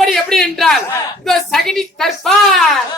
அடுத்தபடி எப்படி என்றால் இதோ சகினி தர்பார்.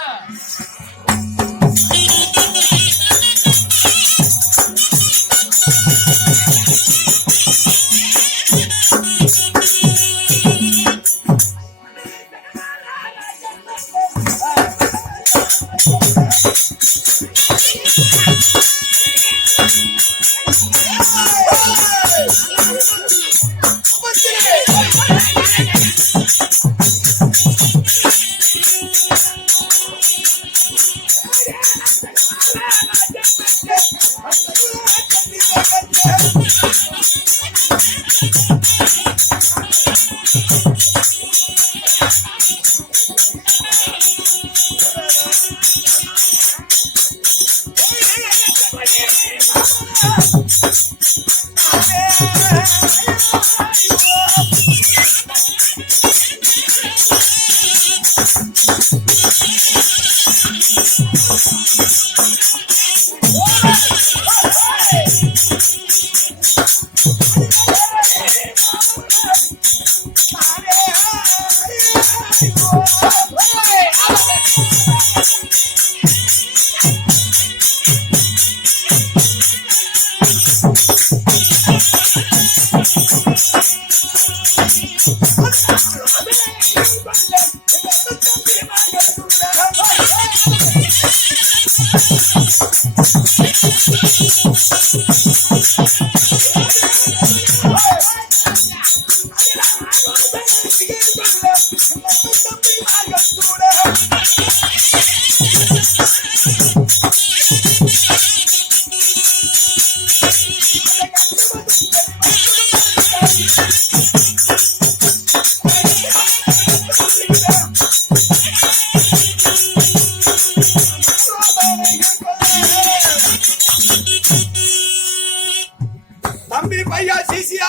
தம்பி பையா சிசியா?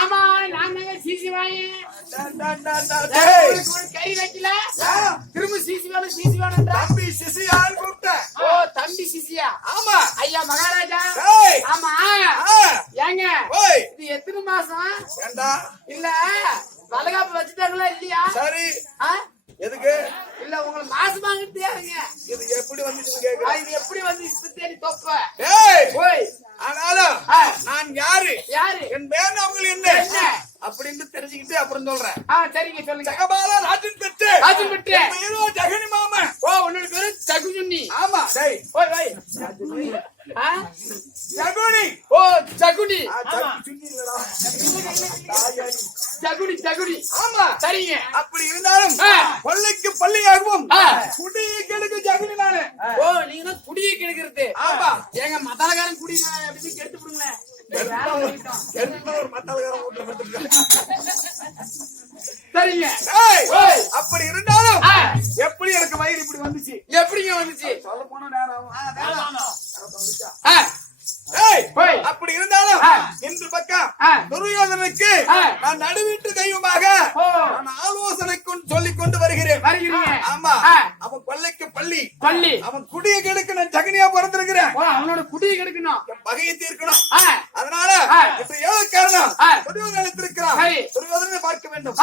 ஆமா, நான் சிசிவாயே. கை வைக்கல, திரும்ப சிசி வேணும் சிசி வேணும். தம்பி சிசியான்னு கூப்பிட்டேன். ஓ, தம்பி சிசியா? ஆமா ஐயா மகாராஜா. ஆமா, ஏங்க இது எத்தனை மாசம்? ஏண்டா இல்ல வளகாப்பு வச்சுட்டாங்களா இல்லையா? சரி, எதுக்கு இல்ல உங்களை மாசமாங்கிட்டு யாருங்க? இது எப்படி வந்துச்சுன்னு கேக்குறேன். இது எப்படி வந்து தேடி தொப்ப? ஓய், ஆனாலும் நான் யாரு யாரு என் பேர் அவங்க என்ன அப்படின்னு தெரிஞ்சுக்கிட்டு அப்புறம் சொல்றேன். சரிங்க, சொல்லுங்க. ஜகபால ராஜன் பெற்று ராஜன் பெற்று பேரோ ஜெகனி மாமன். ஓ, உன்னோட பேரு ஜகுனி. ஆமா. டேய் ஓய் ஓய், ஜகுனி. ஓ, ஜகுனி. சுண்ணி இல்லடா, ஜகுனி ஜகுனி. ஆமா, சரிங்க. அப்படி இருந்தாலும் பள்ளிக்கு பள்ளியாகவும் குடியை கெடுக்கும் ஜகுனி நானு. ஓ, நீங்க குடியை கெடுக்கிறது. ஆமா, எங்க மத்தாலகாரன் குடி எப்படி கெடுத்து விடுங்களேன். ஒரு மத்தாலகாரன் வீட்டுல படுத்துருக்கேன். சரிங்க. அப்படி இருந்தாலும் எப்படி எனக்கு வயிறு இப்படி வந்துச்சு? எப்படிங்க வந்துச்சு? சொல்ல போன நேரம் அப்படி இருந்தாலும் இன்று பக்கம் துரியோதனுக்கு நான் நடுவீட்டு தெய்வமாக நான் ஆலோசனை சொல்லிக் கொண்டு வருகிறேன். ஆமா, அவன் கொள்ளைக்கு பள்ளி பள்ளி, அவன் குடியை கெடுக்க நான் ஜகனியா பிறந்திருக்கிறேன். அவனோட குடியை கெடுக்கணும், பகையை தீர்க்கணும். அதனால இப்ப ஏழு காரணம் துரியோதனை அழைத்திருக்கிறான். துரியோதனை பார்க்க வேண்டும்.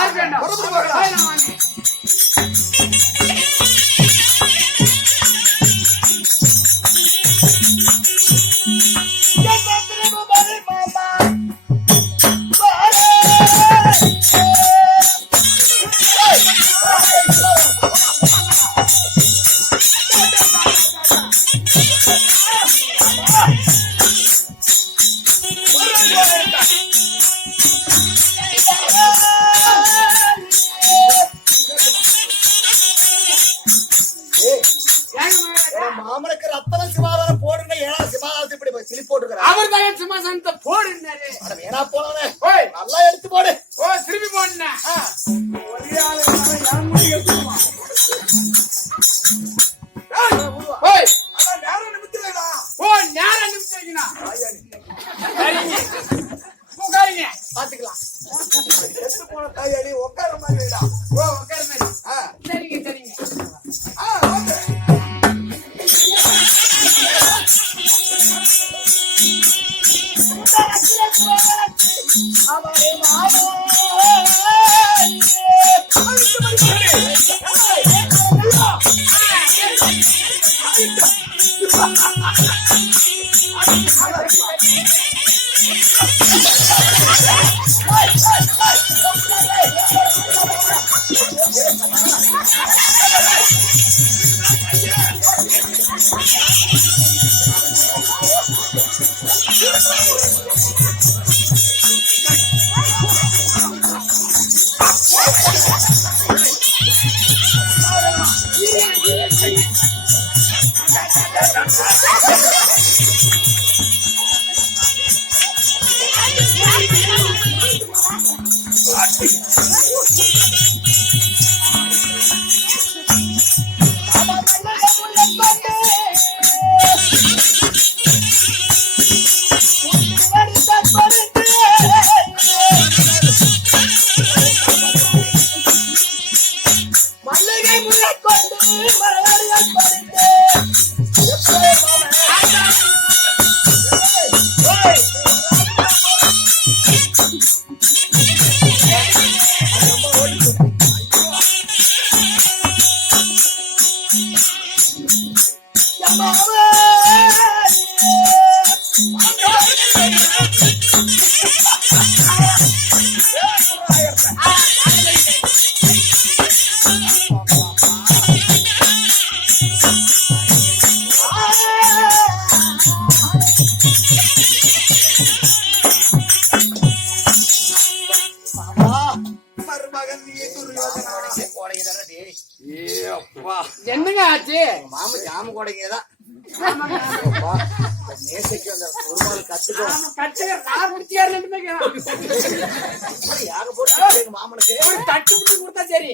மாமனுக்கு ரத்தன சிமாதானம் போடுங்க. ஏன்னா சிமாதானத்தை இப்படி சிலி போட்டுருக்காரு. அவர் தான் சிம்மாசனத்தை போடுனாரு. ஏன்னா போனே நல்லா எடுத்து போடு. ஓ, திரும்பி போடுன. நேரம் நிமித்தினா. ஓ, நேரம் நிமித்தினா. உட்காருங்க, பாத்துக்கலாம். எடுத்து போன தாயாடி உட்கார மாதிரி. ஓ, உட்கார மாதிரி. சரிங்க சரிங்க. அவரே மாமா என்னங்க ஆச்சு? மாமா ஜாம கோடைங்கதான் நேசைக்கு அந்த ஒரு நாள் கத்துக்கோ யாக போட்டு எங்க மாமனுக்கு ஒரு தட்டு விட்டு கொடுத்தா சரி.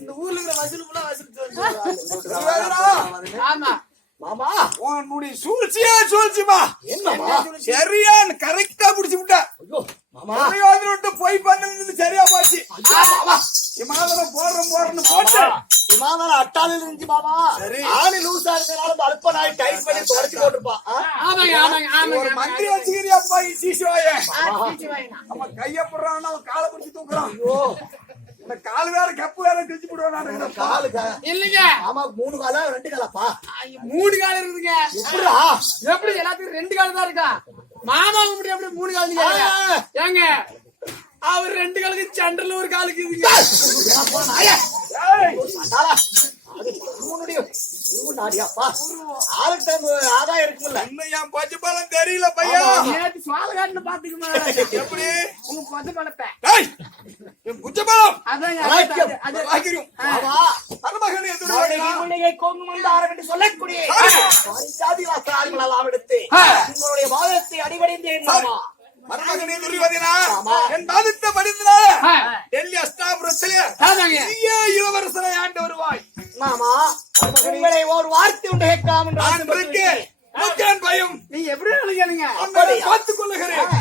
இந்த ஊர்ல இருக்கிற வசூல் ஃபுல்லா வசூல் ஆமா மாமா உன்னுடைய சூழ்ச்சியா சூழ்ச்சிமா என்னமா சரியான கரெக்டா புடிச்சு விட்ட. ஐயோ மாமா துரியோதனை விட்டு போய் பண்ணது சரியா போச்சு. இமாதனம் போடுறோம்னு போட்டு விமானம் அட்டாளில் இருந்துச்சு மாமா. சரி. ஆணி லூசா இருக்கிறனால அந்த அல்ப நாய் டைட் பண்ணி தொடச்சு போட்டுருப்பான். ஆமாங்க ஆமாங்க ஒரு ஆமாங்க மந்திரி வச்சுக்கிறியாப்பா சீசுவாய ஆமாங்க. அவன் கைய போடுறான் அவன் காலை பிடிச்சி தூக்குறான். ஐயோ இந்த கால் வேற கப்பு வேற கிழிச்சு போடுவான். காலுக்கா இல்லைங்க மாமா 3 காலா 2 காலாப்பா 3 கால் இருக்குதுங்க. எப்படிடா எப்படி எல்லாத்துக்கும் 2 கால் தான் இருக்கா? மாமா கும்பிட்டு எப்படி 3 கால் ஏங்க? அவர் 2 காலுக்கு சென்டர்ல ஒரு காலுக்கு இதுங்க. ஆதாயம் இருக்குல்ல இன்னும் என் பச்சை பழம் தெரியல பையன். நேத்து சுவாலகாட்டுல பாத்துக்குமா எப்படி உங்க பச்சை பழத்தை? டேய், என் பச்சை பழம் அதாங்க அது வாங்கிரும். மருமகனே துரியோதனா கொங்கு மந்தாரம் சொல்லக்கூடிய சாதி வாசலால் அவடுத்து உங்களுடைய வாதத்தை அடிபடைந்தேன் மாமா. மருமகனே துரியோதனா என் பாதித்த படித்தனால டெல்லி அஸ்தாபுரத்திலே அதாங்க நீயே இளவரசனை ஆண்டு வருவாய். மாமா உங்களை ஒரு வார்த்தை உண்டு கேட்காம நான் இருக்கு முக்கியன் பயம் நீங்க எப்படி நினைக்கிறீங்க? அப்படி பார்த்துக் கொள்ளுகிறேன்.